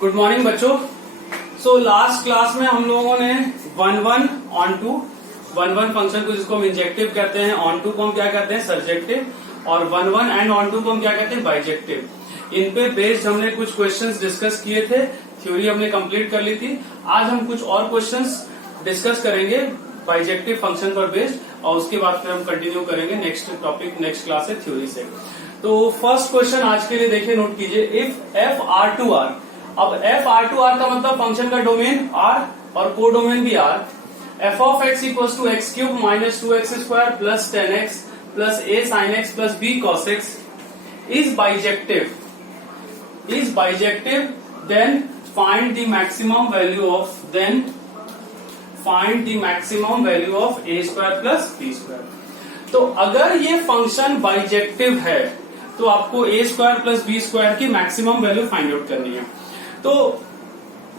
Good morning बच्चों। So last class में हम लोगों ने वन वन फंक्शन को जिसको हम इंजेक्टिव कहते हैं, ऑन टू को हम क्या कहते हैं सर्जेक्टिव, और वन एंड ऑन टू को हम क्या कहते हैं बाइजेक्टिव। इन पे बेस्ड हमने कुछ क्वेश्चंस डिस्कस किए थे, थ्योरी हमने कंप्लीट कर ली थी। आज हम कुछ और क्वेश्चंस डिस्कस करेंगे बाइजेक्टिव फंक्शन पर बेस्ड, और उसके बाद फिर हम कंटिन्यू करेंगे नेक्स्ट टॉपिक नेक्स्ट क्लास है थ्योरी से। तो फर्स्ट क्वेश्चन आज के लिए देखिए, नोट कीजिए। If f are to r, अब एफ आर टू आर का मतलब फंक्शन का डोमेन आर और को डोमेन भी r. F of x equal to x cube minus 2x square plus 10x plus a sin x plus b cos x is bijective, then find the maximum value of a square plus b square। तो अगर ये function bijective है तो आपको a square plus B square की maximum value find out करनी है। तो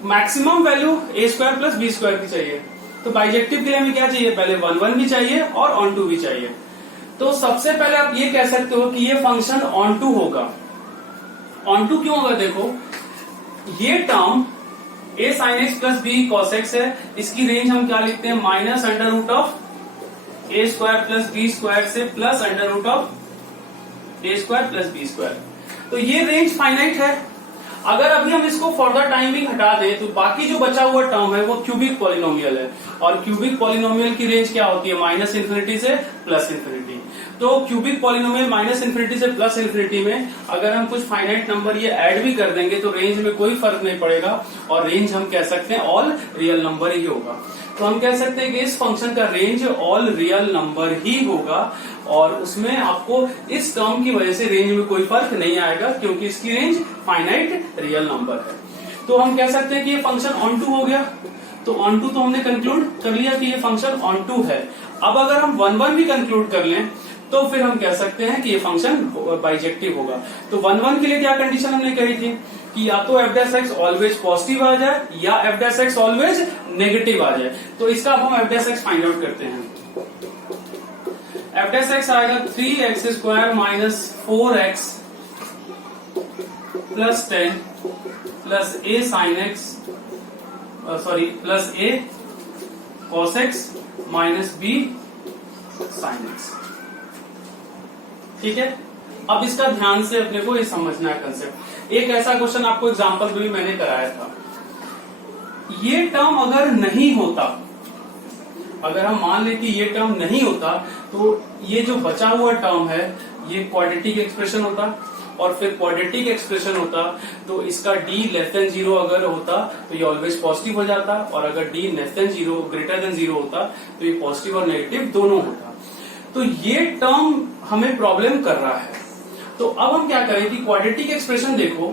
maximum value a square plus B square की चाहिए। तो बाइजेक्टिव के लिए हमें क्या चाहिए, पहले वन भी चाहिए और ऑन टू भी चाहिए। तो सबसे पहले आप ये कह सकते हो कि ये फंक्शन ऑन टू होगा। ऑन टू क्यों होगा, देखो ये term a sin x plus b cos x है, इसकी रेंज हम क्या लिखते हैं minus under root of a square plus B square से plus under root of a square plus B square. तो ये रेंज फाइनाइट है। अगर अभी हम इसको फॉर द टाइमिंग हटा दें तो बाकी जो बचा हुआ टर्म है वो क्यूबिक पॉलिनोमियल है, और क्यूबिक पॉलिनोमियल की रेंज क्या होती है माइनस इन्फिनिटी से प्लस इन्फिनिटी। तो क्यूबिक पॉलिनोमियल माइनस इन्फिनिटी से प्लस इन्फिनिटी में अगर हम कुछ फाइनाइट नंबर ये ऐड भी कर देंगे तो रेंज में कोई फर्क नहीं पड़ेगा, और रेंज हम कह सकते हैं ऑल रियल नंबर ही होगा। तो हम कह सकते हैं कि इस फंक्शन का रेंज ऑल रियल नंबर ही होगा, और उसमें आपको इस टर्म की वजह से रेंज में कोई फर्क नहीं आएगा क्योंकि इसकी रेंज फाइनाइट रियल नंबर है। तो हम कह सकते हैं कि ये फंक्शन ऑन टू हो गया। तो ऑन टू तो हमने कंक्लूड कर लिया कि ये फंक्शन ऑन टू है। अब अगर हम वन भी कंक्लूड कर लें तो फिर हम कह सकते हैं कि ये फंक्शन बाइजेक्टिव होगा। तो वन के लिए क्या कंडीशन हमने कही थी कि या तो F dash x always positive आ जाए या F dash x always negative आ जाए। तो इसका अब हम F dash X find out करते हैं। एफ डैश एक्स आएगा 3x square minus 4x plus 10 plus a sin x plus a cos x minus b sin x। ठीक है, अब इसका ध्यान से अपने को ये समझना है कंसेप्ट। एक ऐसा क्वेश्चन आपको एग्जांपल भी मैंने कराया था। ये टर्म अगर नहीं होता, अगर हम मान ले कि ये टर्म नहीं होता तो ये जो बचा हुआ टर्म है ये क्वाड्रेटिक एक्सप्रेशन होता, और फिर क्वाड्रेटिक एक्सप्रेशन होता तो इसका d लेस देन 0 अगर होता तो ये ऑलवेज पॉजिटिव हो जाता, और अगर d less than 0 greater than 0 होता तो ये पॉजिटिव और नेगेटिव दोनों होता। तो ये टर्म हमें प्रॉब्लम कर रहा है। तो अब हम क्या करें कि क्वाड्रेटिक एक्सप्रेशन देखो,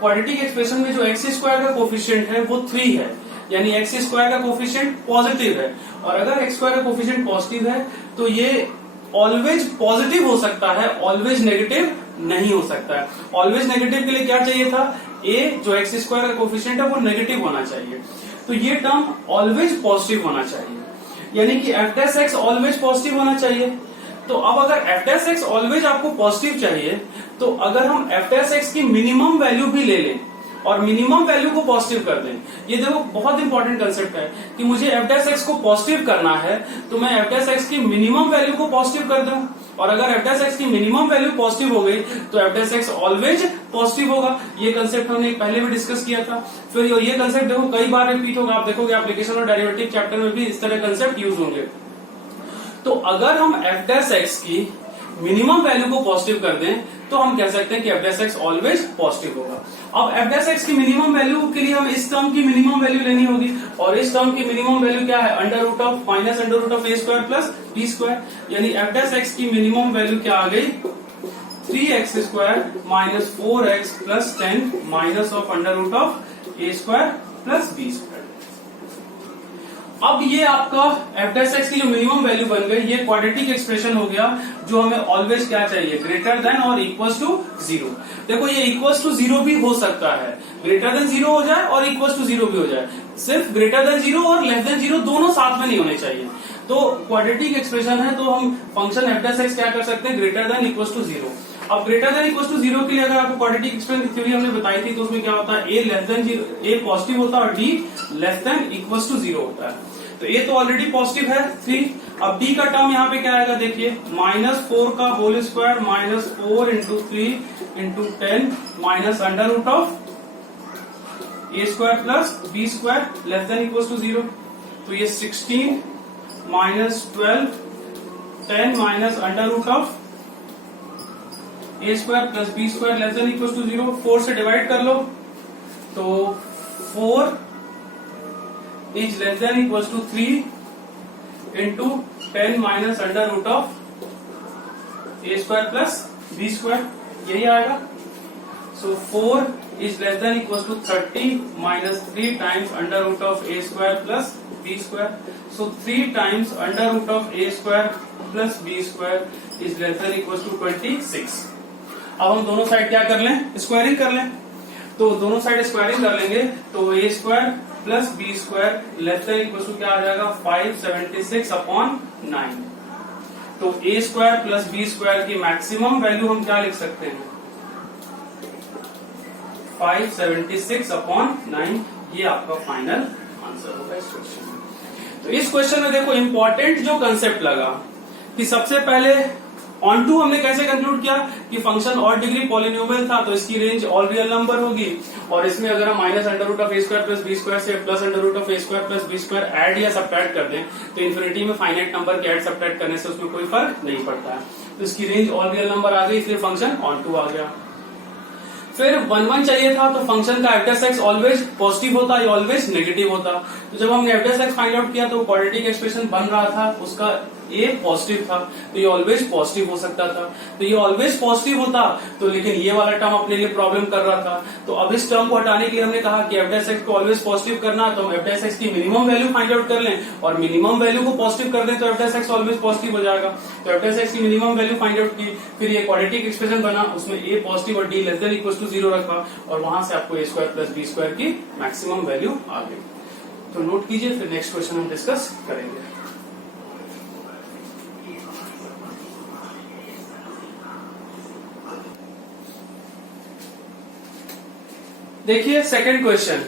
क्वाड्रेटिक एक्सप्रेशन में जो एक्स स्क्वायर का कोफिशिएंट है वो 3 है, यानी एक्स स्क्वायर का कोफिशिएंट पॉजिटिव है, और अगर एक्स स्क्वायर का कोफिशिएंट पॉजिटिव है तो ये ऑलवेज पॉजिटिव हो सकता है, ऑलवेज नेगेटिव नहीं हो सकता है। ऑलवेज नेगेटिव के लिए क्या चाहिए था, ए जो एक्स स्क्वायर का कोफिशिएंट है वो नेगेटिव होना चाहिए। तो ये टर्म ऑलवेज पॉजिटिव होना चाहिए, यानी कि F dash x always positive होना चाहिए। तो अब अगर एफ डैश एक्स ऑलवेज आपको पॉजिटिव चाहिए तो अगर हम एफ डैश एक्स की मिनिमम वैल्यू भी ले लें और मिनिमम वैल्यू को पॉजिटिव कर दें, ये देखो बहुत इंपॉर्टेंट कंसेप्ट है कि मुझे एफ डैश एक्स को पॉजिटिव करना है तो मैं एफ डैश एक्स की मिनिमम वैल्यू को पॉजिटिव कर दूं, और अगर एफ डैश एक्स की मिनिमम वैल्यू पॉजिटिव हो गई तो F dash x always positive होगा। ये कंसेप्ट हमने पहले भी डिस्कस किया था। फिर ये कंसेप्ट देखो कई बार रिपीट होगा, आप देखोगे एप्लीकेशन और डेरिवेटिव चैप्टर में भी इस तरह कंसेप्ट यूज होंगे। तो अगर हम एफ डैश एक्स की मिनिमम वैल्यू को पॉजिटिव कर दें तो हम कह सकते हैं कि F dash x always positive होगा। अब एफ डैश एक्स की मिनिमम वैल्यू के लिए हम इस टर्म की मिनिमम वैल्यू लेनी होगी, और इस टर्म की मिनिमम वैल्यू क्या है under root of minus under root of A square plus B square, यानी एफ डैश एक्स की मिनिमम वैल्यू क्या आ गई 3x square minus 4x plus 10 minus of under root of A square plus B square. अब ये आपका F dash x की जो मिनिमम वैल्यू बन गई, ये क्वाड्रेटिक एक्सप्रेशन हो गया जो हमें ऑलवेज क्या चाहिए ग्रेटर देन और इक्वल्स टू 0। देखो ये इक्वल्स टू 0 भी हो सकता है, ग्रेटर देन 0 हो जाए और इक्वल्स टू 0 भी हो जाए। सिर्फ ग्रेटर देन 0 और लेस देन 0 दोनों साथ में नहीं होने चाहिए। तो क्वाड्रेटिक एक्सप्रेशन है, तो हम फंक्शन एफ डैश एक्स क्या कर सकते हैं, greater than equal to zero. अब greater than equal to zero के लिए अगर आपको क्वाड्रेटिक एक्सप्रेशन की थ्योरी हमने बताई थी, तो उसमें क्या होता है, a less than zero, a positive होता है और d less than equal to zero होता है। तो ए तो ऑलरेडी पॉजिटिव है 3। अब डी का टर्म यहाँ पे क्या आएगा, देखिए -4 का whole square -4 into 3 into 10 minus under root of A square plus B square less than equal to zero. तो ये 16 minus 12 10 minus under root of A square plus B square less than equal to zero. 4 से divide कर लो तो 4 is less than equal to 3 into 10 minus under root of A square plus B square, यही आएगा। So 4 is less than equal to 30 minus 3 times under root of A square plus B square. So 3 times under root of A square plus B square is less than equal to 26। अब हम दोनों side क्या कर लें, squaring कर लें। तो दोनों साइड स्क्वायरिंग कर लेंगे तो A square plus B square less than equal to क्या आ जाएगा, 576/9। तो A square plus B square की मैक्सिमम वैल्यू हम क्या लिख सकते हैं, 576/9। ये आपका फाइनल आंसर होगा इस क्वेश्चन में। तो इस क्वेश्चन में देखो इंपॉर्टेंट जो कंसेप्ट लगा कि सबसे पहले ऑन टू हमने कैसे कंक्लूड किया कि फंक्शन ऑड डिग्री पॉलिनोमियल था तो इसकी रेंज ऑल रियल नंबर होगी, और इसमें अगर हम minus under root of A square plus B square से plus under root of A square plus B square add या सब्ट्रैक्ट कर दें तो इन्फिनिटी में फाइनाइट नंबर के ऐड सब्ट्रैक्ट करने से उसमें कोई फर्क नहीं पड़ता है। तो इसकी रेंज ऑल रियल नंबर आ गई, इसलिए फंक्शन ऑन टू आ गया। फिर 1 1 चाहिए था तो फंक्शन का F dash x always positive होता या ऑलवेज नेगेटिव होता। तो जब हमने F dash X find out किया तो क्वाड्रेटिक एक्सप्रेशन बन रहा था, उसका ए पॉजिटिव था तो ये ऑलवेज पॉजिटिव हो सकता था। तो ये ऑलवेज पॉजिटिव होता तो लेकिन ये वाला टर्म अपने लिए प्रॉब्लम कर रहा था। तो अब इस टर्म को हटाने के लिए हमने कहा कि एफ डैश एक्स को ऑलवेज पॉजिटिव करना, तो हम एफ डैश एक्स की मिनिमम वैल्यू फाइंड आउट कर लें और मिनिमम वैल्यू को पॉजिटिव कर दें तो F dash x always positive हो जाएगा। तो एफ डैश एक्स की मिनिमम वैल्यू फाइंड आउट की, फिर ये क्वाड्रेटिक एक्सप्रेशन बना, उसमें ए पॉजिटिव और d less than equal to zero रखा और वहां से आपको a square plus B square की मैक्सिमम वैल्यू आ गई। तो नोट कीजिए, फिर नेक्स्ट क्वेश्चन हम डिस्कस करेंगे। देखिए second question,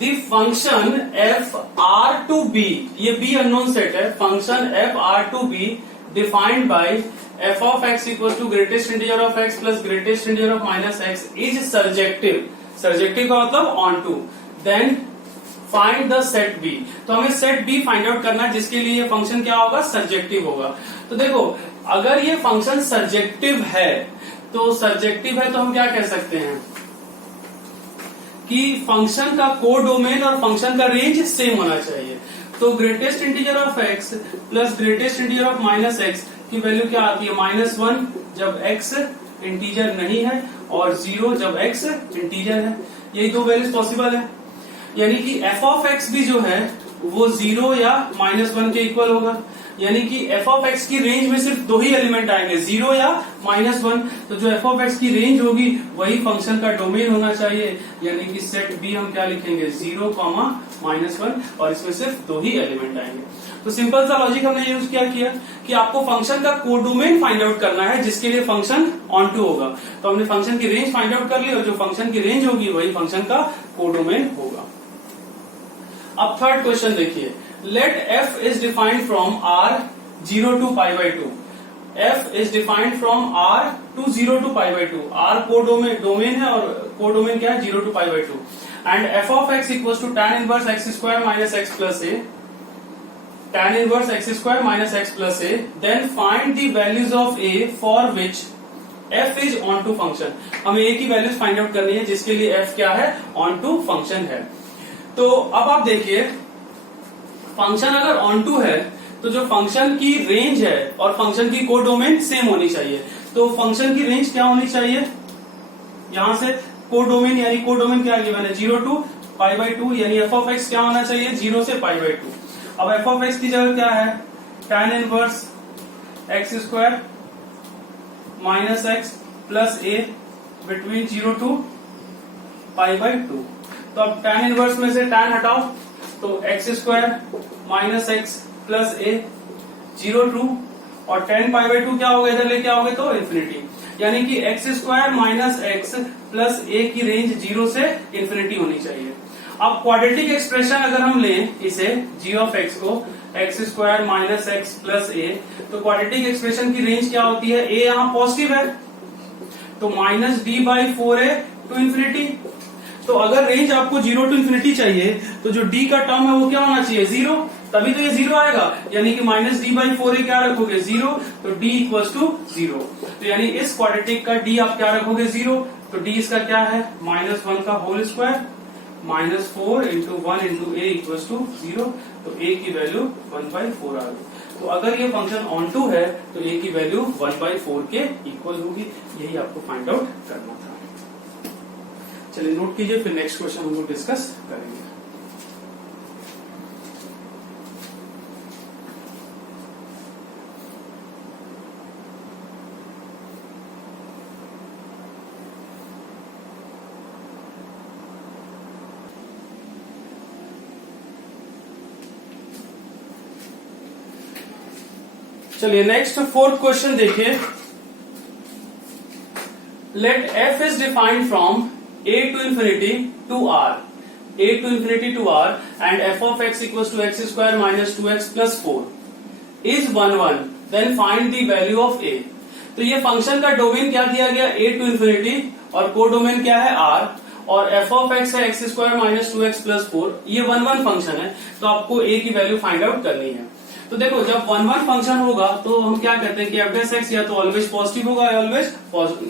the function f are to B, ये बी अननोन सेट है, function f are to B defined by f of x equal to greatest integer of x plus greatest integer of minus x is surjective. Surjective का मतलब onto. Then find the set B, तो हमें set B find out करना है जिसके लिए ये function क्या होगा, सर्जेक्टिव होगा। तो देखो अगर ये फंक्शन सर्जेक्टिव है तो सर्जेक्टिव है तो हम क्या कह सकते हैं कि फंक्शन का कोडोमेन और फंक्शन का रेंज सेम होना चाहिए। तो greatest integer of x plus greatest integer of minus x की वैल्यू क्या आती है, -1 जब एक्स इंटीजर नहीं है और 0 जब एक्स इंटीजर है। यही दो वैल्यूज पॉसिबल है, यानी कि एफ ऑफ एक्स भी जो है वो 0 या -1 के इक्वल होगा। यानी कि एफ ऑफ एक्स की रेंज में सिर्फ दो ही एलिमेंट आएंगे, 0 या -1। तो जो एफ ऑफ एक्स की रेंज होगी वही फंक्शन का डोमेन होना चाहिए, यानी कि सेट बी हम क्या लिखेंगे, 0, -1, और इसमें सिर्फ दो ही एलिमेंट आएंगे। तो सिंपल सा लॉजिक हमने यूज क्या किया कि आपको फंक्शन का कोडोमेन फाइंड आउट करना है जिसके लिए फंक्शन ऑन टू होगा। तो हमने फंक्शन की रेंज फाइंड आउट कर ली और जो फंक्शन की रेंज होगी वही फंक्शन का कोडोमेन होगा। अब थर्ड क्वेश्चन देखिए, let F is defined from R 0 to π/2। F is defined from R to 0 to π/2। R codomain है और कोडोमेन क्या है, 0 to π/2। And F of X equals to tan inverse X square minus X plus A, tan inverse X square minus X plus A. Then find the values of A for which F is onto function. हमें ए की values find out करनी है जिसके लिए F क्या है, on to function है। तो अब आप देखिए फंक्शन अगर ऑन टू है तो जो फंक्शन की रेंज है और फंक्शन की कोडोमेन सेम होनी चाहिए। तो फंक्शन की रेंज क्या होनी चाहिए, यहां से कोडोमेन, यानी कोडोमेन क्या है मैंने 0 to π/2, यानी एफ ऑफ एक्स क्या होना चाहिए, 0 से π/2। अब एफ ऑफ एक्स की जगह क्या है, tan inverse X square minus X plus A between 0 to π/2। तो अब tan इनवर्स में से tan हटाओ तो X square minus X plus A, 0 ट्रू, और tan पाई बाई 2 क्या होगा, इधर लेके आओगे तो इन्फिनिटी, यानी कि X square minus X plus A की रेंज 0 से इन्फिनिटी होनी चाहिए। अब क्वाड्रेटिक एक्सप्रेशन अगर हम लें इसे g ऑफ x को X square minus X plus A, तो क्वाड्रेटिक एक्सप्रेशन की रेंज क्या होती है, a यहाँ पॉजिटिव है तो minus d by 4a to infinity. तो अगर रेंज आपको 0 टू इन्फिनिटी चाहिए तो जो d का टर्म है वो क्या होना चाहिए, 0, तभी तो ये 0 आएगा, यानी कि माइनस डी बाई 4a क्या रखोगे, 0, तो d इक्वल टू 0। तो यानी इस क्वाड्रेटिक का d आप क्या रखोगे, 0, तो d इसका क्या है, -1 का whole square -4 into 1 into a equal to 0, तो a की वैल्यू 1/4 आ गई। तो अगर ये फंक्शन ऑन टू है तो a की वैल्यू 1/4 के इक्वल होगी, यही आपको फाइंड आउट करना था। चलिए नोट कीजिए, फिर नेक्स्ट क्वेश्चन हम लोग डिस्कस करेंगे। चलिए नेक्स्ट फोर्थ क्वेश्चन देखिए। Let f is defined from a to infinity to r, a to infinity to r, and f of x equals to x square minus 2x plus 4 is 1 1, then find the value of a। तो ये function का domain क्या दिया गया, a to infinity, और को domain क्या है r, और f of x है x square minus 2x plus 4, ये 1 1 फंक्शन है, तो आपको a की वैल्यू फाइंड आउट करनी है। तो देखो जब 1 1 फंक्शन होगा तो हम क्या कहते हैं कि एफ डैश एक्स या तो ऑलवेज पॉजिटिव होगा या ऑलवेज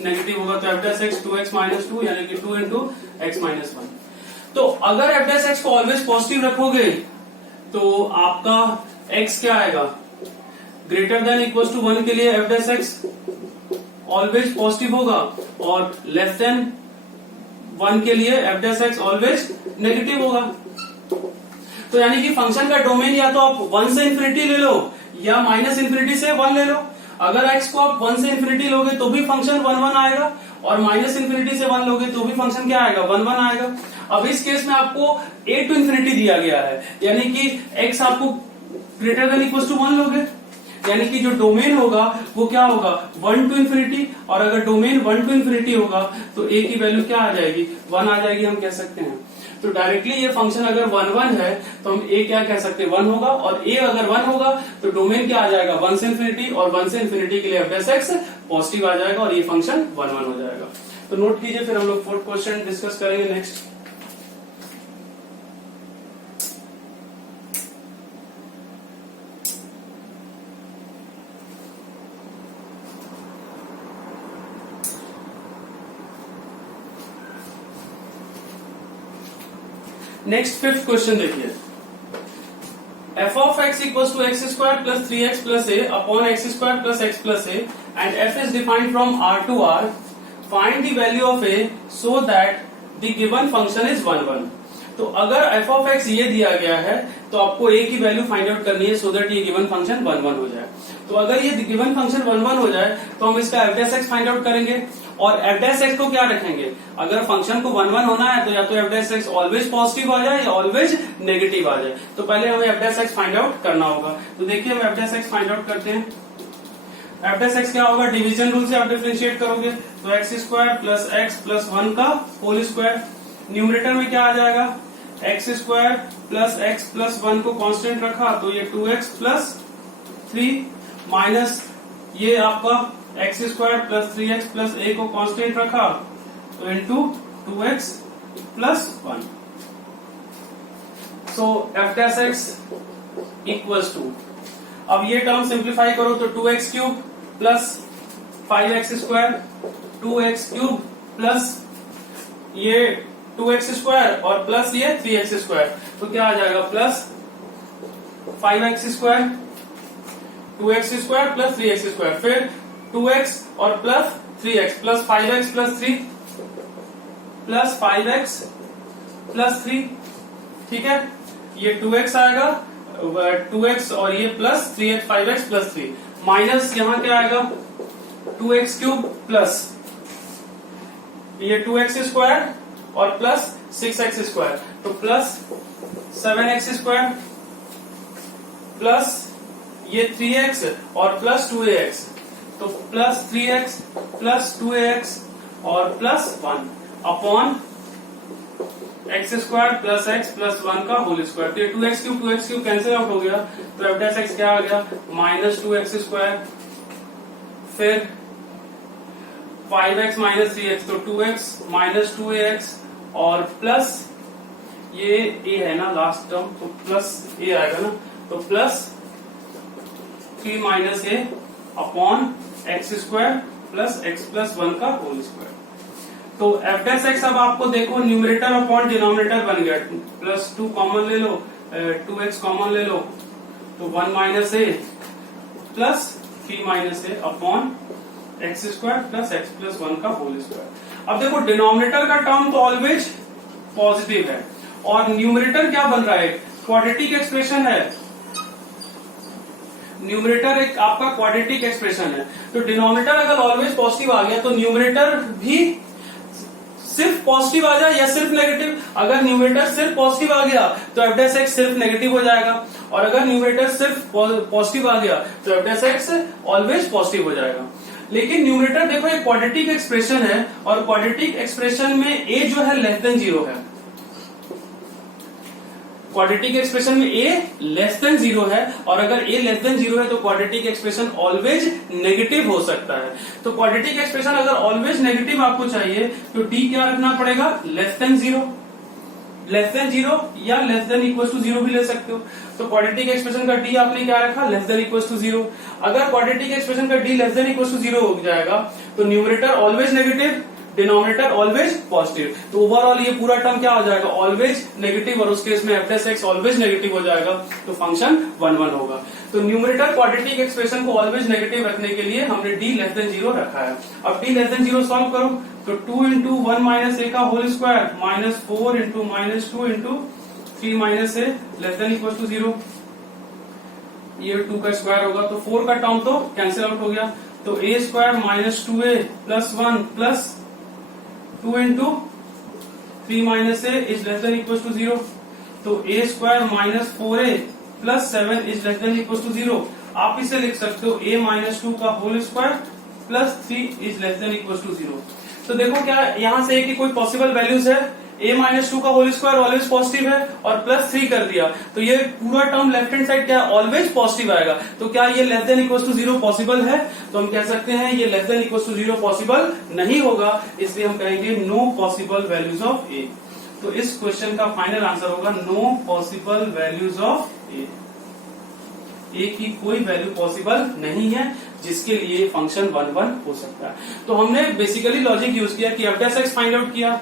नेगेटिव होगा, तो F dash x 2x minus 2 यानी कि 2 इंटू एक्स माइनस 1। तो अगर एफ डैश एक्स को ऑलवेज पॉजिटिव रखोगे तो आपका x क्या आएगा, ग्रेटर देन इक्वल टू 1 के लिए F dash x always positive होगा, और लेस देन 1 के लिए F dash x always negative होगा। तो यानी कि फंक्शन का डोमेन या तो आप 1 से इन्फिनिटी ले लो या माइनस इन्फिनिटी से 1 ले लो। अगर x को आप 1 से इन्फिनिटी लोगे तो भी फंक्शन 1 1 आएगा, और माइनस इन्फिनिटी से 1 लोगे तो भी फंक्शन क्या आएगा, 1 1 आएगा। अब इस केस में आपको a टू इन्फिनिटी दिया गया है, यानी कि x आपको ग्रेटर देन इक्वल टू 1 लोगे, यानी कि जो डोमेन होगा वो क्या होगा, 1 टू इन्फिनिटी, और अगर डोमेन 1 टू इन्फिनिटी होगा तो a की वैल्यू क्या आ जाएगी, 1 आ जाएगी, हम कह सकते हैं। तो डायरेक्टली ये फंक्शन अगर 1 1 है तो हम a क्या कह सकते हैं, 1 होगा, और a अगर 1 होगा तो डोमेन क्या आ जाएगा, 1 से इन्फिनिटी, और 1 से इन्फिनिटी के लिए एफ डैश एक्स पॉजिटिव आ जाएगा, और ये फंक्शन 1 1 हो जाएगा। तो नोट कीजिए, फिर हम लोग फोर्थ क्वेश्चन डिस्कस करेंगे नेक्स्ट। नेक्स्ट फिफ्थ क्वेश्चन देखिए। f of x equals to x square plus 3x plus a upon x square plus x plus a, and f is defined from r to r. Find the value of a so that the given function is 1 1। तो अगर f of x ये दिया गया है तो आपको a की value find out करनी है सो दैट ये गिवन फंक्शन 1 1 हो जाए। तो अगर ये गिवन फंक्शन 1 1 हो जाए तो हम इसका f dash x find out करेंगे, और एफ डैश एक्स को क्या रखेंगे, अगर फंक्शन को 1 1 होना है तो या तो F dash x always positive आ जाए या ऑलवेज नेगेटिव आ जाए। तो पहले हमें F dash X find out करना होगा। तो देखिए हम F dash X find out करते हैं। एफ डैश एक्स क्या होगा, डिवीजन रूल से आप डिफरेंशिएट करोगे, तो X square plus x plus 1 का होल स्क्वायर, न्यूमरेटर में क्या आ जाएगा, x square plus x plus 1 को कांस्टेंट रखा तो ये 2x प्लस 3 माइनस ये आपका x square plus 3x plus a को कांस्टेंट रखा तो into 2x plus 1। So f dash x equals to, अब ये टर्म सिंप्लीफाई करो तो 2x cube plus 5x square, 2x cube plus ये 2x स्क्वायर और प्लस ये 3x स्क्वायर, तो क्या आ जाएगा, plus 5x square, 2x square plus 3x square, फिर 2x और plus 3x plus 5x plus 3 plus 5x plus 3, ठीक है, ये 2x आएगा, 2x और ये plus 3x 5x plus 3, minus यहां क्या आएगा 2x क्यूब प्लस ये 2x स्क्वायर और प्लस 6x स्क्वायर, तो प्लस 7x² प्लस ये 3x और प्लस 2ax, तो प्लस 3x प्लस 2ax और plus 1 upon x² plus x plus 1 का होल स्क्वायर। तो ये 2x³ कैंसिल आउट हो गया, तो f डैश x क्या आ गया, -2x², फिर 5x माइनस 3x, तो 2x माइनस 2ax और प्लस ये a है ना लास्ट टर्म, तो प्लस a आएगा ना, तो plus 3 minus a upon x² plus x plus 1 का होल स्क्वायर। तो f डैश x अब आपको देखो न्यूमरेटर अपॉन डिनोमिनेटर बन गया, प्लस 2 कॉमन ले लो, 2x कॉमन ले लो, तो 1 minus a plus 3 minus a upon x² plus x plus 1 का होल स्क्वायर। अब देखो डिनोमिनेटर का टर्म तो ऑलवेज पॉजिटिव है और न्यूमरेटर क्या बन रहा है, क्वाड्रेटिक एक्सप्रेशन है, न्यूमरेटर एक आपका क्वाड्रेटिक एक्सप्रेशन है। तो डिनोमिनेटर अगर ऑलवेज पॉजिटिव आ गया तो न्यूमरेटर भी सिर्फ पॉजिटिव आ जाए या सिर्फ नेगेटिव। अगर न्यूमरेटर सिर्फ पॉजिटिव आ गया तो f डैश x सिर्फ नेगेटिव हो जाएगा, और अगर न्यूमरेटर सिर्फ पॉजिटिव आ गया तो f dash x always positive हो जाएगा। लेकिन न्यूमरेटर देखो एक क्वाड्रेटिक एक्सप्रेशन है और क्वाड्रेटिक एक्सप्रेशन में a जो है लेस देन 0 है, क्वाड्रेटिक एक्सप्रेशन में a लेस देन 0 है, और अगर a लेस देन 0 है तो क्वाड्रेटिक एक्सप्रेशन ऑलवेज नेगेटिव हो सकता है। तो क्वाड्रेटिक एक्सप्रेशन अगर ऑलवेज नेगेटिव आपको चाहिए तो d क्या रखना पड़ेगा, लेस देन 0, लेस देन 0 या लेस देन इक्वल टू 0 भी ले सकते हो। तो क्वाड्रेटिक एक्सप्रेशन का d आपने क्या रखा, लेस देन इक्वल टू 0। अगर क्वाड्रेटिक एक्सप्रेशन का d less than equal to 0 हो जाएगा तो numerator always negative, denominator always positive, तो ओवरऑल ये पूरा टर्म क्या हो जाएगा, ऑलवेज नेगेटिव, और उस केस में f dash x always negative हो जाएगा, तो फंक्शन 1 होगा। तो न्यूमरेटर क्वाड्रेटिक एक्सप्रेशन को ऑलवेज नेगेटिव रखने के लिए हमने d लेस देन 0 रखा है। अब d लेस देन 0 सॉल्व करो, तो 2 इंटू 1 माइनस a का whole square minus 4 into minus 2 into 3 minus a less than equal to 0, ये 2 का स्क्वायर होगा, तो 4 का टर्म तो कैंसिल आउट हो गया, तो a² minus 2a plus 1 plus 2 into 3 minus a is less than equal to 0, तो a² minus 4a plus 7 is less than equal to 0। आप इसे लिख सकते हो a माइनस 2 का whole square plus 3 is less than equal to 0। तो देखो क्या यहां से a की कोई पॉसिबल वैल्यूज है, a माइनस 2 का होल स्क्वायर ऑलवेज पॉजिटिव है और प्लस 3 कर दिया, तो ये पूरा टर्म लेफ्ट हैंड साइड क्या ऑलवेज पॉजिटिव आएगा। तो क्या ये less than equal to 0 possible है, तो हम कह सकते हैं ये less than equal to 0 possible नहीं होगा, इसलिए हम कहेंगे no possible values of a। तो इस क्वेश्चन का फाइनल आंसर होगा no possible values of a की कोई वैल्यू पॉसिबल नहीं है जिसके लिए फंक्शन 1 हो सकता है। तो हमने बेसिकली लॉजिक यूज किया कि f dash x find out किया,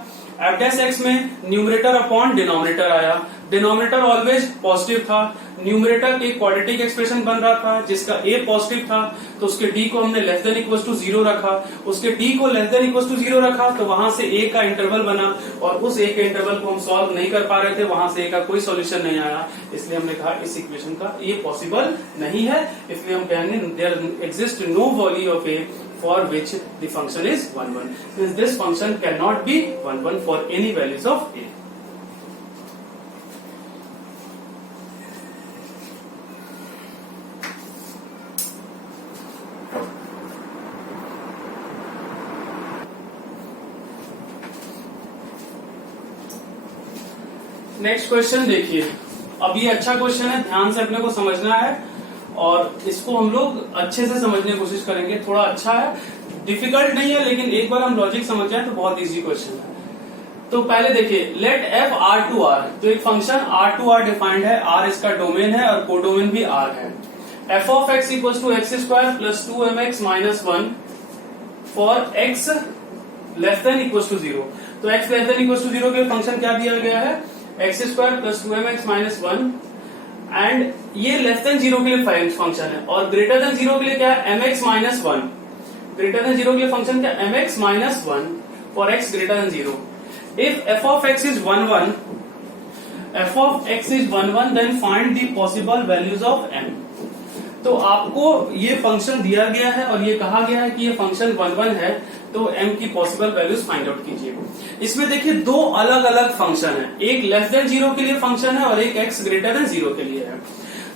f डैश x में न्यूमरेटर अपॉन डिनोमिनेटर आया, डिनोमिनेटर ऑलवेज पॉजिटिव था, न्यूमरेटर एक क्वाड्रेटिक एक्सप्रेशन बन रहा था जिसका a पॉजिटिव था, तो उसके d को हमने लेस देन इक्वल टू 0 रखा, उसके d को लेस देन इक्वल टू 0 रखा, तो वहां से a का इंटरवल बना, और उस a के इंटरवल को हम सॉल्व नहीं कर पा रहे थे, वहां से a का कोई सॉल्यूशन नहीं आया, इसलिए हमने कहा इस इक्वेशन का ये पॉसिबल नहीं है, इसलिए हम कहेंगे there exist no value of a for which the function is 1 since this function cannot be 1 for any values of a। Next question देखिए, अब ये अच्छा क्वेश्चन है, ध्यान से अपने को समझना है और इसको हम लोग अच्छे से समझने की कोशिश करेंगे। थोड़ा अच्छा है, डिफिकल्ट नहीं है, लेकिन एक बार हम लॉजिक समझ जाए तो बहुत इजी क्वेश्चन है। तो पहले देखिए, let f r to r, तो एक function r to r defined है, r इसका डोमेन है और कोडोमेन भी r है। f of x equal to x square plus 2mx minus 1 for x less than equal to 0। तो x less than equal to 0 के फंक्शन क्या दिया गया है, x square plus 2mx minus 1, and ये लेस देन 0 के लिए फंक्शन है, और ग्रेटर देन 0 के लिए क्या है, mx माइनस 1। ग्रेटर देन 0 के लिए फंक्शन क्या, mx minus 1 for x greater then 0। If f of x is 1 f of x is 1 then find the possible values of m। तो आपको ये फंक्शन दिया गया है और ये कहा गया है कि ये फंक्शन 1 1 है, तो m की पॉसिबल वैल्यूज फाइंड आउट कीजिए। इसमें देखिए दो अलग अलग फंक्शन है, एक लेस देन 0 के लिए फंक्शन है और एक x ग्रेटर देन 0 के लिए है।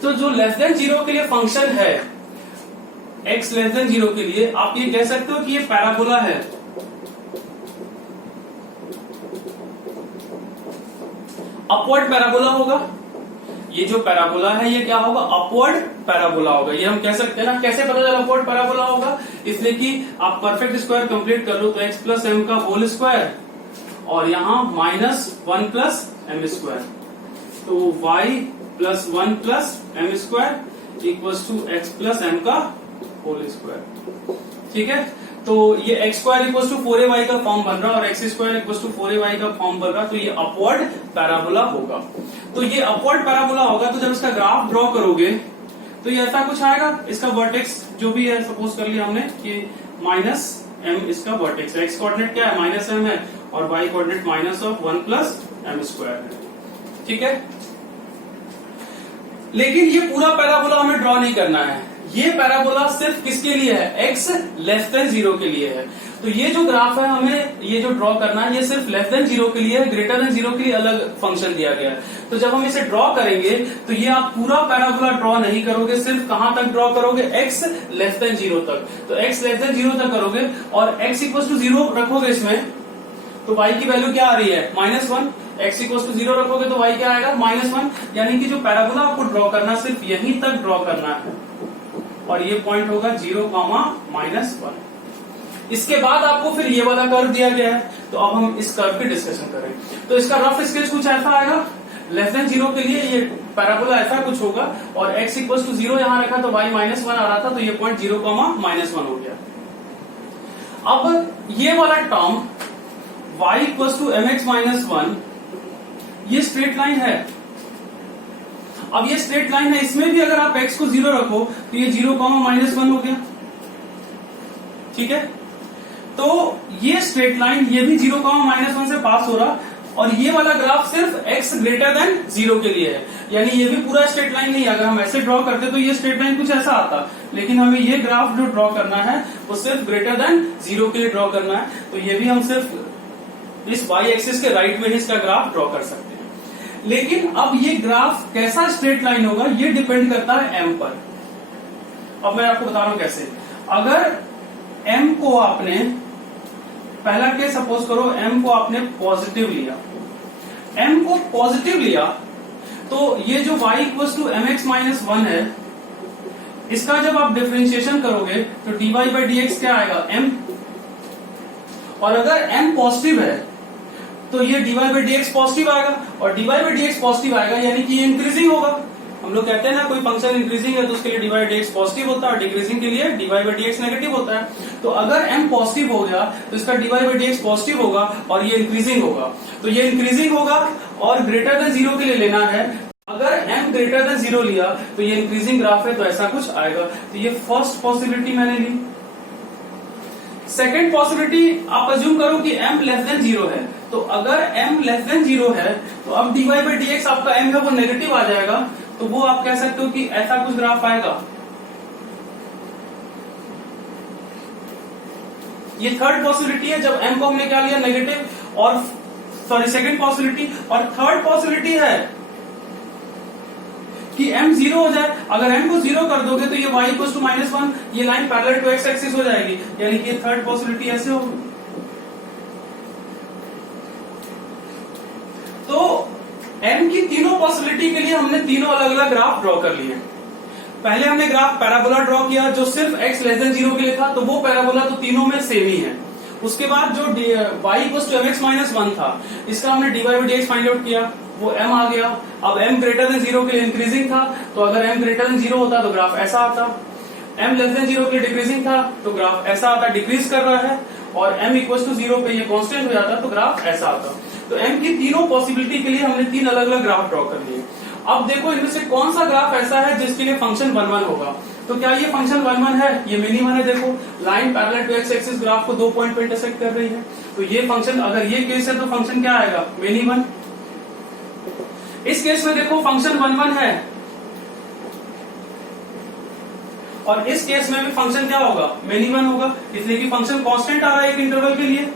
तो जो लेस देन 0 के लिए फंक्शन है, x लेस देन 0 के लिए, आप ये कह सकते हो कि ये पैराबोला है। अपवर्ड पैराबोला होगा। ये जो पैराबोला है ये क्या होगा? अपवर्ड पैराबोला होगा। ये हम कह सकते हैं ना। कैसे पता चला अपवर्ड पैराबोला होगा? इसलिए कि आप परफेक्ट स्क्वायर कंप्लीट कर लो तो x प्लस एम का होल स्क्वायर और यहां -1 प्लस एम स्क्वायर, तो y plus 1 plus m square equals to x plus m का होल स्क्वायर। ठीक है, तो ये x square equal to 4ay का फॉर्म बन रहा है और x square equal to 4ay का फॉर्म बन रहा है, तो ये अपवर्ड पैराबोला होगा। तो ये अपवर्ड पैराबोला होगा, तो जब इसका ग्राफ ड्रॉ करोगे तो ये ऐसा कुछ आएगा। इसका वर्टेक्स जो भी है, सपोज कर लिया हमने कि -m इसका वर्टेक्स है। एक्स कोऑर्डिनेट क्या है? -m है और y coordinate -1 plus m square है। ठीक है, लेकिन ये पूरा पैराबोला हमें ड्रॉ नहीं करना है। ये पैराबोला सिर्फ किसके लिए है? x लेस देन 0 के लिए है। तो ये जो ग्राफ है हमें ये जो ड्रॉ करना है, ये सिर्फ लेस देन 0 के लिए है, ग्रेटर देन 0 के लिए अलग फंक्शन दिया गया है। तो जब हम इसे ड्रॉ करेंगे तो ये आप पूरा पैराबोला ड्रॉ नहीं करोगे, सिर्फ कहां तक ड्रॉ करोगे? x लेस देन 0 तक। तो x लेस देन 0 तक करोगे और x इक्वल टू 0 रखोगे इसमें, तो y की वैल्यू क्या आ रही है? -1। x इक्वल टू 0 रखोगे तो y क्या आएगा? -1। यानी कि जो पैराबोला आपको ड्रॉ करना सिर्फ यहीं तक ड्रॉ करना है और ये पॉइंट होगा 0, -1। इसके बाद आपको फिर ये वाला कर्व दिया गया है, तो अब हम इस कर्व की डिस्कशन करें। तो इसका रफ स्केच कुछ ऐसा आएगा। लेस देन 0 के लिए ये पैराबोला ऐसा कुछ होगा और x इक्वल टू 0 यहां रखा तो y -1 आ रहा था, तो ये पॉइंट 0, -1 हो गया। अब ये वाला term y equal to mx -1, ये स्ट्रेट लाइन है। अब ये स्ट्रेट लाइन है, इसमें भी अगर आप x को 0 रखो तो ये 0, -1 हो गया। ठीक है, तो ये स्ट्रेट लाइन ये भी 0, -1 से पास हो रहा और ये वाला ग्राफ सिर्फ x ग्रेटर देन 0 के लिए है। यानी ये भी पूरा स्ट्रेट लाइन नहीं है। अगर हम ऐसे ड्रॉ करते तो ये स्ट्रेट लाइन कुछ ऐसा आता, लेकिन हमें ये ग्राफ जो ड्रॉ करना है वो सिर्फ ग्रेटर देन 0 के लिए ड्रॉ करना है। तो ये भी हम सिर्फ इस y एक्सिस के राइट में ही इसका ग्राफ ड्रॉ कर सकते हैं। लेकिन अब ये ग्राफ कैसा स्ट्रेट लाइन होगा ये डिपेंड करता है m पर। अब मैं आपको बता रहा हूं कैसे। अगर m को आपने, पहला केस सपोज करो m को आपने पॉजिटिव लिया, m को पॉजिटिव लिया तो ये जो y इक्वल टू mx -1 है, इसका जब आप डिफरेंशिएशन करोगे तो dy बाई dx क्या आएगा? m। और अगर m पॉजिटिव है तो ये dy बाई dx पॉजिटिव आएगा और dy बाई dx पॉजिटिव आएगा यानी कि ये इंक्रीजिंग होगा। हम लोग कहते हैं ना कोई फंक्शन इंक्रीजिंग है तो उसके लिए dy बाई dx पॉजिटिव होता है और डिक्रीजिंग के लिए dy बाई dx नेगेटिव होता है। तो अगर m पॉजिटिव हो गया तो इसका dy बाई dx पॉजिटिव होगा और ये इंक्रीजिंग होगा। तो ये इंक्रीजिंग होगा और ग्रेटर देन 0 के लिए लेना है। अगर m ग्रेटर देन 0 लिया तो ये इंक्रीजिंग ग्राफ है, तो ऐसा कुछ आएगा। तो ये फर्स्ट पॉसिबिलिटी मैंने ली। सेकेंड पॉसिबिलिटी आप अज्यूम करो कि m लेस देन 0 है, तो अगर m लेस देन 0 है तो अब dy बाई dx आपका m है वो नेगेटिव आ जाएगा, तो वो आप कह सकते हो कि ऐसा कुछ ग्राफ आएगा। ये थर्ड पॉसिबिलिटी है जब m को हमने क्या लिया? नेगेटिव। और सॉरी सेकंड पॉसिबिलिटी। और थर्ड पॉसिबिलिटी है कि m 0 हो जाए। अगर m को 0 कर दोगे तो ये y इक्वल टू -1, ये line parallel to x axis हो जाएगी, यानी कि थर्ड पॉसिबिलिटी ऐसे होगी। तो m की तीनों पॉसिबिलिटी के लिए हमने तीनों अलग अलग ग्राफ ड्रॉ कर लिए। पहले हमने ग्राफ पैराबोला ड्रॉ किया जो सिर्फ x लेस देन 0 के लिए था, तो वो पैराबोला तो तीनों में सेम ही है। उसके बाद जो y इक्वल टू mx -1 था, इसका हमने dy by dx find out किया, वो m आ गया। अब m ग्रेटर देन 0 के लिए इंक्रीजिंग था, तो अगर m ग्रेटर देन 0 होता तो ग्राफ ऐसा आता। m लेस देन 0 के लिए डिक्रीजिंग था तो ग्राफ ऐसा आता, डिक्रीज कर रहा है। और m इक्वल टू 0 पे ये कांस्टेंट हो जाता तो ग्राफ ऐसा आता। तो m की तीनों पॉसिबिलिटी के लिए हमने 3 अलग अलग ग्राफ ड्रॉ कर लिए। अब देखो इनमें से कौन सा ग्राफ ऐसा है जिसके लिए फंक्शन 1 1 होगा। तो क्या ये फंक्शन 1 1 है? ये मिनिमम है। देखो line parallel to x axis graph को 2 पॉइंट पे इंटरसेक्ट कर रही है, तो ये फंक्शन, अगर ये केस है तो फंक्शन क्या आएगा? मिनिमम। इस केस में देखो फंक्शन 1 1 है, और इस केस में भी फंक्शन क्या होगा, मेनी वन होगा, इसलिए कि फंक्शन कांस्टेंट आ रहा है एक इंटरवल के लिए।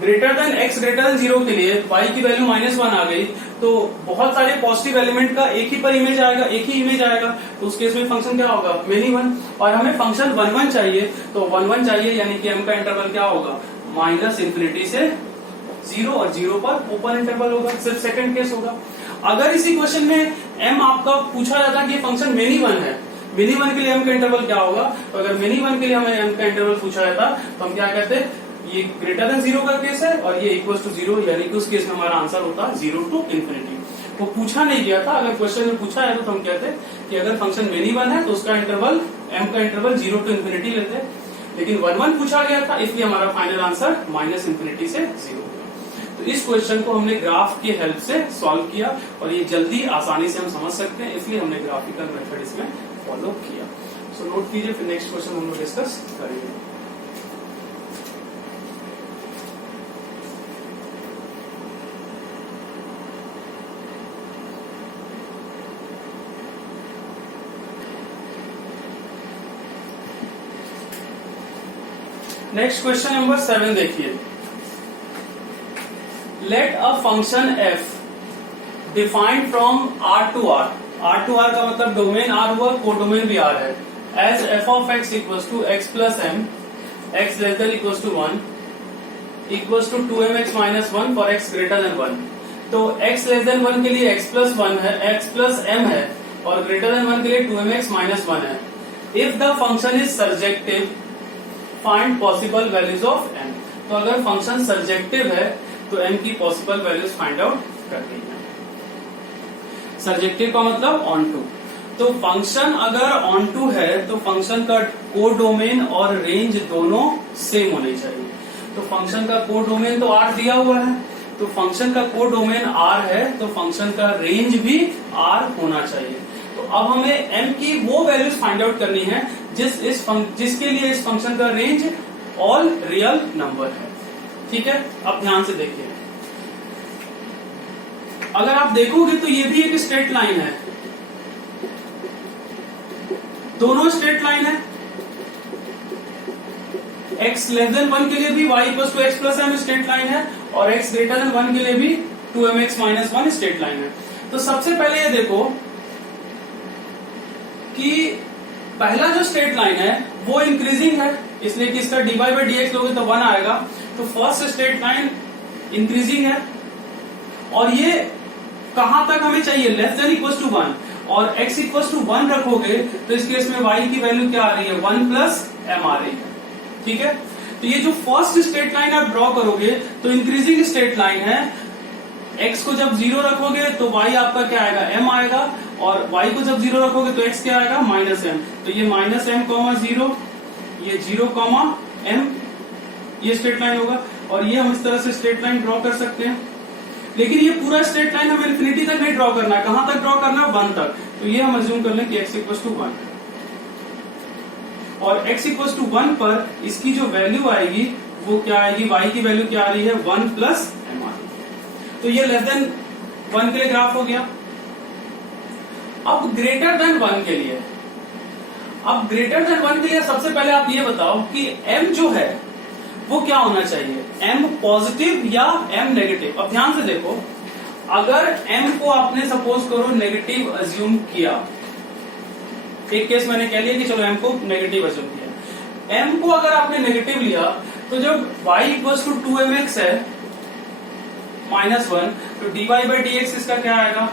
Greater than x greater then 0 के लिए y की वैल्यू -1 आ गई, तो बहुत सारे पॉजिटिव एलिमेंट का एक ही पर इमेज आएगा, एक ही इमेज आएगा, तो उस केस में फंक्शन क्या होगा, मेनी वन। और हमें फंक्शन 1 1 चाहिए, तो 1 1 चाहिए यानी कि m का इंटरवल क्या होगा, -∞ से 0 और 0 पर ओपन इंटरवल होगा, सिर्फ सेकंड केस होगा। अगर इसी क्वेश्चन में m आपका पूछा जाता कि फंक्शन मेनी वन है, मेनी वन के लिए m का इंटरवल क्या होगा, तो अगर मेनी वन के लिए हमें m का इंटरवल पूछा जाता तो हम क्या कहते, ये ग्रेटर देन 0 का केस है और ये इक्वल टू 0, यानी कि उस केस में हमारा आंसर होता 0 to ∞। वो पूछा नहीं गया था, अगर क्वेश्चन में पूछा है तो हम कहते कि अगर फंक्शन मेनी वन है तो उसका इंटरवल m का इंटरवल 0 to ∞ लेते, लेकिन 1 1 पूछा गया था इसलिए हमारा फाइनल आंसर -∞ से 0 होगा। तो इस क्वेश्चन को हमने ग्राफ की हेल्प से सॉल्व किया और ये जल्दी आसानी से हम समझ सकते हैं, इसलिए हमने ग्राफिकल मेथड इसमें फॉलो किया। सो नोट कीजिए, फिर नेक्स्ट क्वेश्चन हम लोग डिस्कस करेंगे। नेक्स्ट क्वेश्चन नंबर 7 देखिए। Let a function f defined from R to R, R to R का मतलब डोमेन R हुआ, कोडोमेन भी R है, as f of x equals to x plus m, x less than equals to 1 equals to 2mx minus 1 for x greater than 1। तो x less than 1 के लिए x plus 1 है, x plus m है, और greater than 1 के लिए 2mx minus 1 है। If the function is surjective find possible values of m। तो अगर फंक्शन सर्जेक्टिव है तो m की पॉसिबल वैल्यूज फाइंड आउट करनी है। सर्जेक्टिव का मतलब ऑन टू, तो फंक्शन अगर ऑन टू है तो फंक्शन का कोडोमेन और रेंज दोनों सेम होने चाहिए। तो फंक्शन का कोडोमेन तो R दिया हुआ है, तो फंक्शन का कोडोमेन R है तो फंक्शन का रेंज भी R होना चाहिए। तो अब हमें m की वो वैल्यूज फाइंड आउट करनी है जिसके लिए इस फंक्शन का रेंज ऑल रियल नंबर है। ठीक है, अब ध्यान से देखिए, अगर आप देखोगे तो ये भी एक स्ट्रेट लाइन है, दोनों स्ट्रेट लाइन है। x लेस देन 1 के लिए भी y equal to x plus m straight line है, और x ग्रेटर देन 1 के लिए भी 2mx माइनस 1 स्ट्रेट लाइन है। तो सबसे पहले ये देखो कि पहला जो स्ट्रेट लाइन है वो इंक्रीजिंग है, इसलिए कि इसका dy बाई dx लोगे तो 1 आएगा। तो फर्स्ट स्ट्रेट लाइन इंक्रीजिंग है, और ये कहां तक हमें चाहिए, लेस देन इक्वल टू 1, और x इक्वल टू 1 रखोगे तो इस केस में y की वैल्यू क्या आ रही है, 1 प्लस m आ रही है। ठीक है, तो ये जो फर्स्ट स्ट्रेट लाइन आप ड्रॉ करोगे तो इंक्रीजिंग स्ट्रेट लाइन है, x को जब 0 रखोगे तो y आपका क्या आएगा, m आएगा, और y को जब 0 रखोगे तो x क्या आएगा, माइनस m। तो ये माइनस m कॉमा 0, ये 0 कॉमा m, ये स्ट्रेट लाइन होगा, और ये हम इस तरह से स्ट्रेट लाइन ड्रॉ कर सकते हैं। लेकिन ये पूरा स्ट्रेट लाइन हमें इन्फिनिटी तक नहीं ड्रॉ करना है, कहां तक ड्रॉ करना है, 1 तक। तो ये हम अज्यूम कर लें कि x इक्वल टू 1, और x इक्वल टू 1 पर इसकी जो वैल्यू आएगी वो क्या आएगी, y की वैल्यू क्या आ रही है, 1 प्लस m आ रही है। तो ये लेस देन 1 के लिए ग्राफ हो गया। अब ग्रेटर देन 1 के लिए, अब ग्रेटर देन 1 के लिए सबसे पहले आप ये बताओ कि m जो है वो क्या होना चाहिए, m पॉजिटिव या m नेगेटिव। अब ध्यान से देखो, अगर m को आपने सपोज करो नेगेटिव अज्यूम किया, एक केस मैंने कह लिया कि चलो m को नेगेटिव अज्यूम किया, m को अगर आपने नेगेटिव लिया तो जब y इक्वल टू 2mx है माइनस 1, तो dy बाई dx इसका क्या आएगा,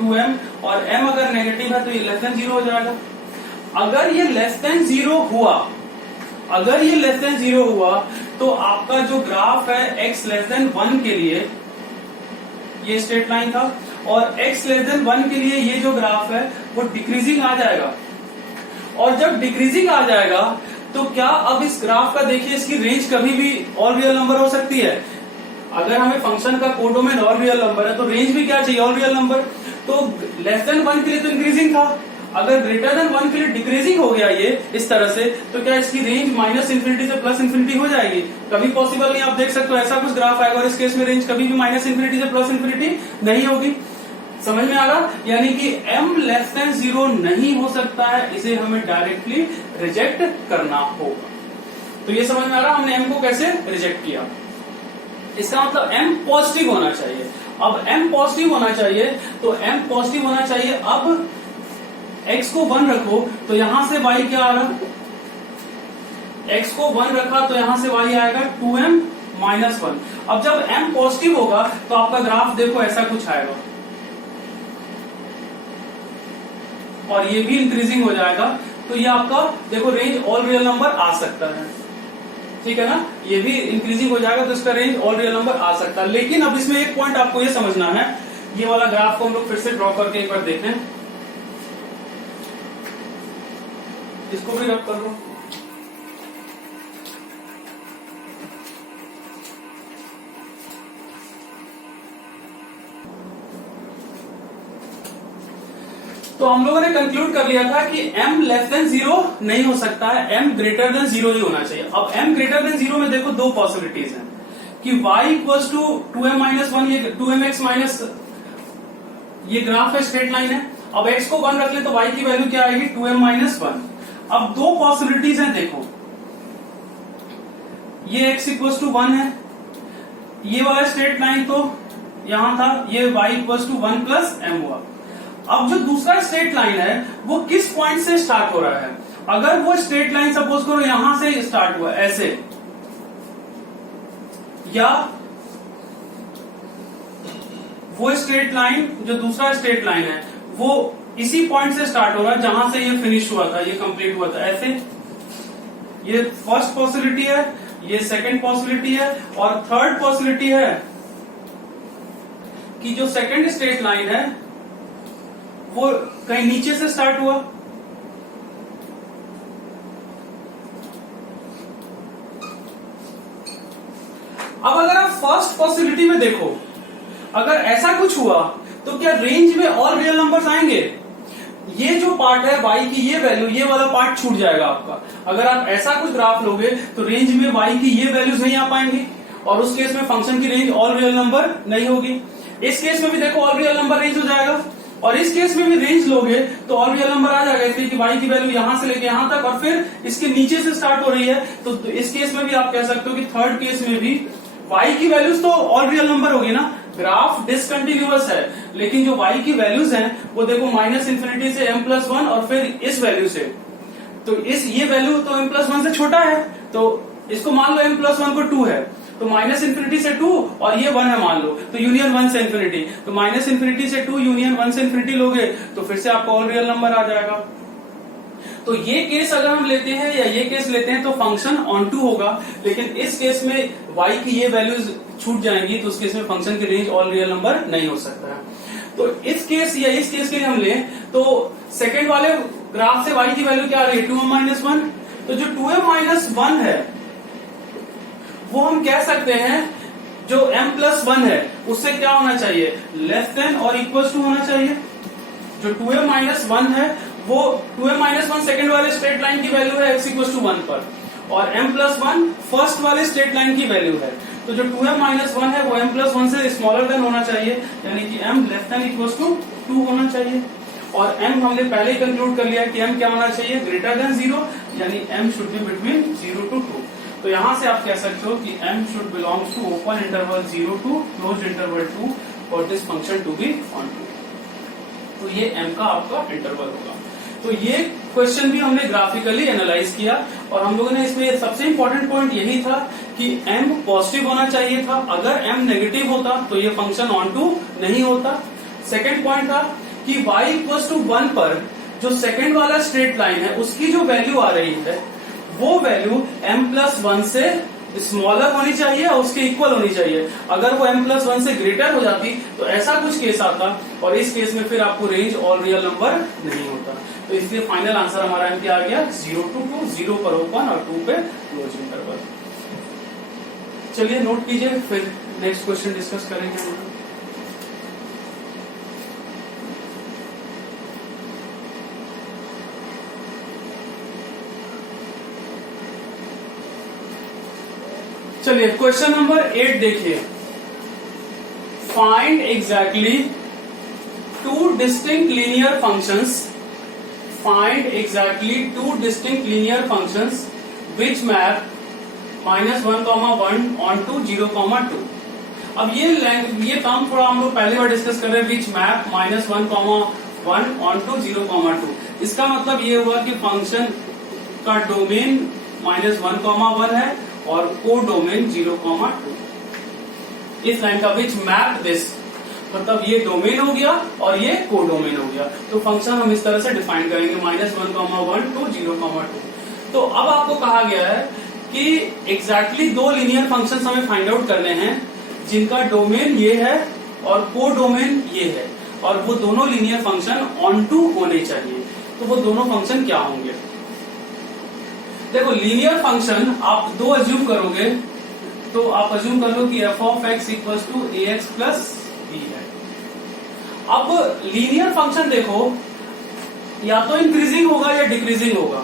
2m, और m अगर नेगेटिव है तो ये लेस देन 0 हो जाएगा। अगर ये लेस देन 0 हुआ, अगर ये लेस देन 0 हुआ तो आपका जो ग्राफ है x लेस देन 1 के लिए ये स्ट्रेट लाइन था, और x लेस देन 1 के लिए ये जो ग्राफ है वो डिक्रीजिंग आ जाएगा। और जब डिक्रीजिंग आ जाएगा तो क्या अब इस ग्राफ का देखिए, इसकी रेंज कभी भी ऑल रियल नंबर हो सकती है। अगर हमें फंक्शन का कोडोमेन ऑल रियल नंबर है तो रेंज भी क्या चाहिए, ऑल रियल नंबर। तो लेस देन 1 के लिए तो इंक्रीजिंग था, अगर ग्रेटर देन 1 के लिए डिक्रीजिंग हो गया ये इस तरह से, तो क्या इसकी रेंज माइनस इन्फिनिटी से प्लस इन्फिनिटी हो जाएगी, कभी पॉसिबल नहीं। आप देख सकते हो ऐसा कुछ ग्राफ आएगा और इस केस में रेंज कभी भी माइनस इन्फिनिटी से प्लस इन्फिनिटी नहीं होगी। समझ में आ रहा? यानी कि m लेस देन 0 नहीं हो सकता है, इसे हमें डायरेक्टली रिजेक्ट करना होगा। तो ये समझ में आ रहा, हमने m को कैसे रिजेक्ट किया। इसका मतलब m पॉजिटिव होना चाहिए। अब m पॉजिटिव होना चाहिए तो m पॉजिटिव होना चाहिए। अब x को 1 रखो तो यहां से y क्या आ रहा, x को 1 रखा तो यहां से y आएगा 2m माइनस 1। अब जब m पॉजिटिव होगा तो आपका ग्राफ देखो ऐसा कुछ आएगा और ये भी इंक्रीजिंग हो जाएगा। तो ये आपका देखो रेंज ऑल रियल नंबर आ सकता है, ठीक है ना, ये भी इंक्रीजिंग हो जाएगा तो इसका रेंज ऑल रियल नंबर आ सकता है। लेकिन अब इसमें एक पॉइंट आपको ये समझना है, ये वाला ग्राफ को हम लोग फिर से ड्रॉ करके एक बार देखें, इसको भी रब कर लो। तो हम लोगों ने कंक्लूड कर लिया था कि m लेस देन 0 नहीं हो सकता है, m ग्रेटर देन 0 ही होना चाहिए। अब m ग्रेटर देन 0 में देखो दो पॉसिबिलिटीज हैं कि y equals to 2m minus 1, ये 2mx माइनस, ये ग्राफ है, स्ट्रेट लाइन है। अब x को 1 रख ले तो y की वैल्यू क्या आएगी 2m माइनस 1। अब दो पॉसिबिलिटीज हैं, देखो ये x इक्वल्स टू 1 है, ये वाला स्ट्रेट लाइन तो यहां था, ये y equals to 1 plus m हुआ। अब जो दूसरा स्ट्रेट लाइन है वो किस पॉइंट से स्टार्ट हो रहा है, अगर वो स्ट्रेट लाइन सपोज करो यहां से स्टार्ट हुआ ऐसे, या वो स्ट्रेट लाइन जो दूसरा स्ट्रेट लाइन है वो इसी पॉइंट से स्टार्ट हो रहा है जहां से ये फिनिश हुआ था, ये कंप्लीट हुआ था ऐसे, ये फर्स्ट पॉसिबिलिटी है, ये सेकंड पॉसिबिलिटी है, और थर्ड पॉसिबिलिटी है कि जो सेकंड स्ट्रेट लाइन है वो कहीं नीचे से स्टार्ट हुआ। अब अगर आप फर्स्ट पॉसिबिलिटी में देखो, अगर ऐसा कुछ हुआ तो क्या रेंज में और रियल नंबर्स आएंगे? ये जो पार्ट है y की ये वैल्यू, ये वाला पार्ट छूट जाएगा आपका। अगर आप ऐसा कुछ ग्राफ लोगे तो रेंज में y की ये वैल्यूज नहीं आ पाएंगी और उस केस में फंक्शन की रेंज ऑल रियल नंबर नहीं होगी। इस केस में भी देखो ऑल रियल नंबर रेंज हो जाएगा, और इस केस में भी रेंज लोगे तो ऑल रियल नंबर आ जाएगा, इसलिए कि y की वैल्यू यहां से लेके यहां तक और फिर इसके नीचे से स्टार्ट हो रही है। तो इस केस में भी आप कह सकते हो कि थर्ड केस में भी y की वैल्यूज तो ऑल रियल नंबर होगी ना, ग्राफ डिसकंटिन्यूअस है, लेकिन जो y की वैल्यूज हैं वो देखो माइनस इन्फिनिटी से m+1 और फिर इस वैल्यू से, तो ये वैल्यू तो m+1 से छोटा है, तो इसको मान लो m+1 को 2 है, तो माइनस इन्फिनिटी से 2 और ये 1 है मान लो, तो यूनियन 1 से इन्फिनिटी, तो माइनस इन्फिनिटी से 2 यूनियन 1 से इन्फिनिटी लोगे तो फिर से आपका ऑल रियल नंबर आ जाएगा। तो ये केस अगर हम लेते हैं या ये केस लेते हैं तो फंक्शन ऑन टू होगा, लेकिन इस केस में y की ये वैल्यूज छूट जाएंगी तो उस केस में फंक्शन की रेंज ऑल रियल नंबर नहीं हो सकता है। तो इस केस या इस केस के लिए हम लें तो सेकेंड वाले ग्राफ से y की वैल्यू क्या आ रही है 2m-1, तो जो 2m-1 है वो हम कह सकते हैं जो m+1 है उससे क्या होना चाहिए, लेस देन और इक्वल टू होना चाहिए। जो 2m-1 है वो 2m-1 सेकंड वाले स्ट्रेट लाइन की वैल्यू है x = 1 पर, और m+1 फर्स्ट वाले स्ट्रेट लाइन की वैल्यू है। तो जो 2m-1 है वो m+1 से स्मॉलर देन होना चाहिए, यानी कि m less than equal to 2 होना चाहिए। और m हमने पहले ही कंक्लूड कर लिया कि m क्या होना चाहिए, ग्रेटर देन 0, यानी m should be between 0 to 2। तो यहां से आप कह सकते हो कि m should belongs to open interval 0 to close interval 2 for this function to be on 2। तो ये m का आपका इंटरवल होगा। तो ये क्वेश्चन भी हमने ग्राफिकली एनालाइज किया और हम लोगों ने इसमें सबसे इंपॉर्टेंट पॉइंट यही था कि m पॉजिटिव होना चाहिए था, अगर m नेगेटिव होता तो ये फंक्शन ऑन टू नहीं होता। सेकेंड पॉइंट था कि y = 1 पर जो सेकेंड वाला स्ट्रेट लाइन है उसकी जो वैल्यू आ रही है वो वैल्यू m+1 से स्मॉलर होनी चाहिए और उसके इक्वल होनी चाहिए। अगर वो m+1 से ग्रेटर हो जाती तो ऐसा कुछ केस आता, और इस केस में फिर आपको रेंज ऑल रियल नंबर नहीं होता। तो इसलिए फाइनल आंसर हमारा m क्या आ गया, 0 to 2, 0 पर ओपन और 2 पे क्लोज इंटरवल। चलिए नोट कीजिए, फिर नेक्स्ट क्वेश्चन डिस्कस करेंगे हम। चलिए क्वेश्चन नंबर 8 देखिए, find exactly two distinct linear functions, find exactly two distinct linear functions which map -1, 1 onto 0, 2. अब ये टर्म थोड़ा हम लोग पहले बार डिस्कस कर रहे हैं, विच मैप -1, 1 onto 0, 2. इसका मतलब ये हुआ कि फंक्शन का डोमेन -1, 1 है और को डोमेन 0, 2. इस लाइन का विच मैप दिस, मतलब ये डोमेन हो गया और ये को डोमेन हो गया. तो फंक्शन हम इस तरह से डिफाइन करेंगे -1, 1 to 0, 2. तो अब आपको कहा गया है कि एग्जैक्टली दो लीनियर फंक्शंस हमें फाइंड आउट करने हैं जिनका डोमेन ये है और को डोमेन ये है, और वो दोनों लीनियर फंक्शन ऑन टू होने चाहिए. तो वो दोनों फंक्शन क्या होंगे? देखो, लीनियर फंक्शन आप दो अज्यूम करोगे, तो आप अज्यूम कर लो कि f of x equal to ax plus b है. अब लीनियर फंक्शन देखो, या तो इंक्रीजिंग होगा या डिक्रीजिंग होगा,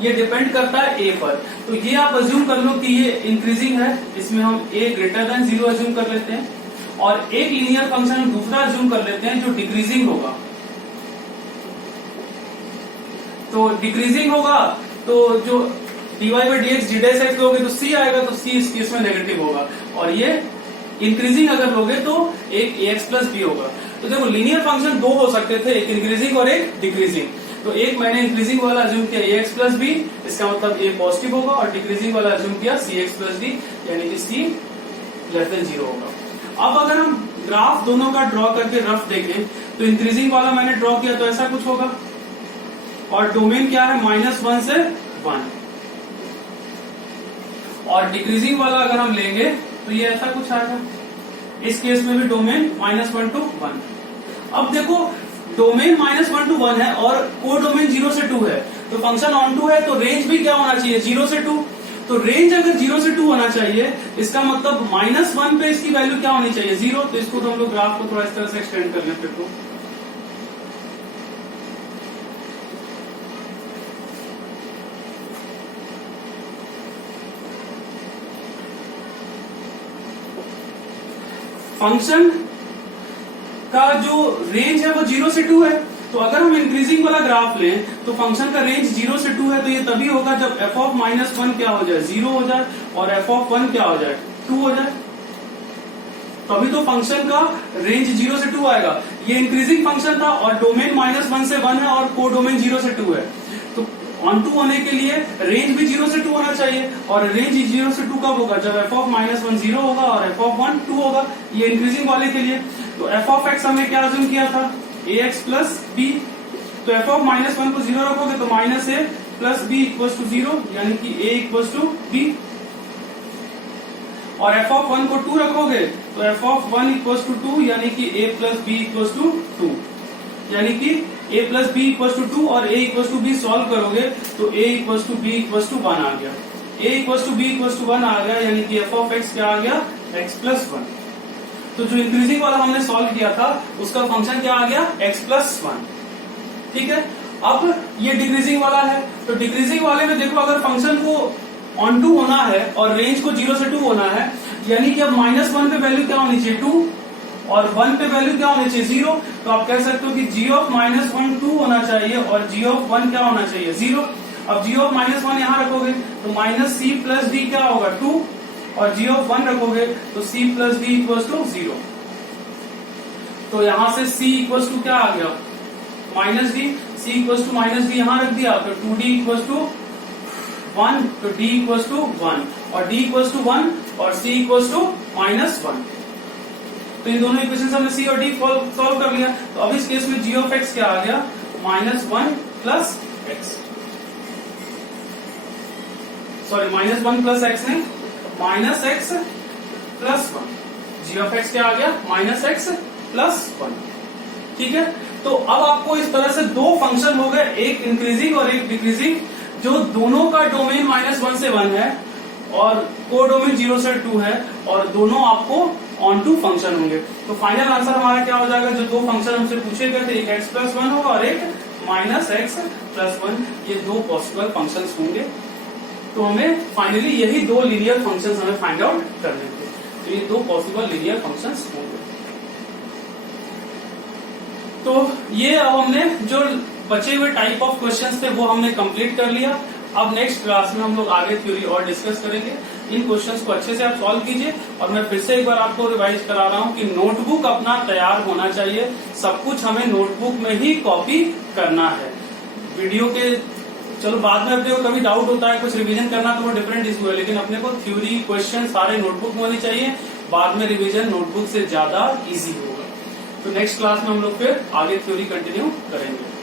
ये डिपेंड करता है a पर. तो ये आप अज्यूम कर लो कि ये इंक्रीजिंग है, इसमें हम a ग्रेटर देन 0 अज्यूम कर लेते हैं, और एक लीनियर फंक्शन दूसरा अज्यूम कर लेते हैं जो डिक्रीजिंग होगा. तो डिक्रीजिंग होगा तो जो dy by dx d dash x लोगे तो c आएगा, तो c इस केस में नेगेटिव होगा, और ये इंक्रीजिंग अगर लोगे तो एक ax प्लस b होगा. तो देखो, लीनियर फंक्शन दो हो सकते थे, एक इंक्रीजिंग और एक डिक्रीजिंग. तो एक मैंने इंक्रीजिंग वाला अज्यूम किया ax प्लस b, इसका मतलब a पॉजिटिव होगा, और डिक्रीजिंग वाला अज्यूम किया cx प्लस d, यानी कि c लेस देन 0 होगा. अब अगर हम ग्राफ दोनों का ड्रॉ करके रफ देखें, तो इंक्रीजिंग वाला मैंने ड्रॉ किया तो ऐसा कुछ होगा, और डोमेन क्या है -1 से 1, और डिक्रीजिंग वाला अगर हम लेंगे तो ये ऐसा कुछ आएगा. इस केस में भी डोमेन -1 to 1. अब देखो, डोमेन -1 to 1 है और को डोमेन 0 से 2 है, तो फंक्शन ऑन टू है, तो रेंज भी क्या होना चाहिए? 0 से 2. तो रेंज अगर 0 से 2 होना चाहिए, इसका मतलब -1 पे इसकी वैल्यू क्या होनी चाहिए? 0. तो इसको तो हम लोग ग्राफ को थोड़ा इस तरह से एक्सटेंड कर लें फिर तो. फंक्शन का जो रेंज है वो 0 से 2 है. तो अगर हम इंक्रीजिंग वाला ग्राफ लें तो फंक्शन का रेंज 0 से 2 है, तो ये तभी होगा जब f of -1 क्या हो जाए? 0 हो जाए, और f of 1 क्या हो जाए? 2 हो जाए. तभी तो फंक्शन का रेंज 0 से 2 आएगा. ये इंक्रीजिंग फंक्शन था और डोमेन -1 से 1 है और को डोमेन 0 से 2 है. तो ऑन टू होने के लिए रेंज भी 0 से 2 होना चाहिए, और रेंज 0 से 2 कब होगा? जब f of -1 0 होगा और f of 1 2 होगा. ये इंक्रीजिंग वाले के लिए. तो f of x हमने क्या अज्यूम किया था? ax plus b. तो f of -1 को 0 रखोगे तो -a plus b equal to 0, यानी कि a इक्वल टू b. और f of 1 को 2 रखोगे तो f of 1 इक्वल टू 2, यानी कि a plus b equal to 2, यानी कि a plus b equal to 2 और a equal to b solve करोगे तो a equal to b equal to 1 आ गया. a equal to b equal to 1 आ गया, यानी कि f ऑफ x क्या आ गया? x plus 1. तो जो इंक्रीजिंग वाला हमने सॉल्व किया था उसका फंक्शन क्या आ गया? x plus 1. ठीक है. अब ये डिक्रीजिंग वाला है, तो डिक्रीजिंग वाले में देखो, अगर फंक्शन को ऑन टू होना है और रेंज को 0 से 2 होना है, यानी कि अब -1 पे वैल्यू क्या होनी चाहिए? 2, और 1 पे वैल्यू क्या होनी चाहिए? 0. तो आप कह सकते हो कि g of -1 2 होना चाहिए और g of 1 क्या होना चाहिए? 0. अब g of -1 यहाँ रखोगे तो -c प्लस d क्या होगा? 2, और g of 1 रखोगे तो c plus d equal to 0. तो यहां से c इक्वल टू क्या आ गया? -d. c equal to -d यहाँ रख दिया, तो 2d इक्वल टू 1, तो d इक्वल टू 1, और d इक्वल टू 1 और c इक्वल टू -1. तो इन दोनों इक्वेशन हमने c और d सॉल्व कर लिया. तो अब इस केस में g ऑफ x क्या आ गया? -1 plus x. Sorry, -1 plus x नहीं, -x plus 1. g of x क्या आ गया? -x plus 1. ठीक है. तो अब आपको इस तरह से दो फंक्शन हो गए, एक इंक्रीजिंग और एक डिक्रीजिंग, जो दोनों का डोमेन -1 से 1 है और को डोमेन 0 से 2 है, और दोनों आपको ऑन टू फंक्शन होंगे. तो फाइनल आंसर हमारा क्या हो जाएगा? जो दो फंक्शन हमसे पूछे गए थे, एक x प्लस 1 होगा और एक -x प्लस 1. ये दो पॉसिबल फंक्शंस होंगे. तो हमें फाइनली यही दो लीनियर फंक्शंस हमें फाइंड आउट करने थे. तो ये दो पॉसिबल लीनियर फंक्शंस होंगे. तो ये अब हमने जो बचे हुए टाइप ऑफ क्वेश्चंस थे वो हमने कंप्लीट कर लिया। अब नेक्स्ट क्लास में हम लोग आगे थ्योरी और डिस्कस करेंगे। इन क्वेश्चंस को अच्छे से आप सॉल्व कीजिए। और मैं फिर से एक बार आपको रिवाइज करा रहा हूं कि नोटबुक अपना तैयार होना चाहिए। सब कुछ हमें नोटबुक में ही कॉपी करना है। वीडियो के चलो बाद में अपने को कभी डाउट होता है कुछ रिवीजन करना तो वो डिफरेंट इशू है, लेकिन अपने को थ्योरी क्वेश्चन सारे नोटबुक में होनी चाहिए। बाद में रिवीजन नोटबुक से ज्यादा इजी होगा। तो नेक्स्ट क्लास में हम लोग फिर आगे थ्योरी कंटिन्यू करेंगे।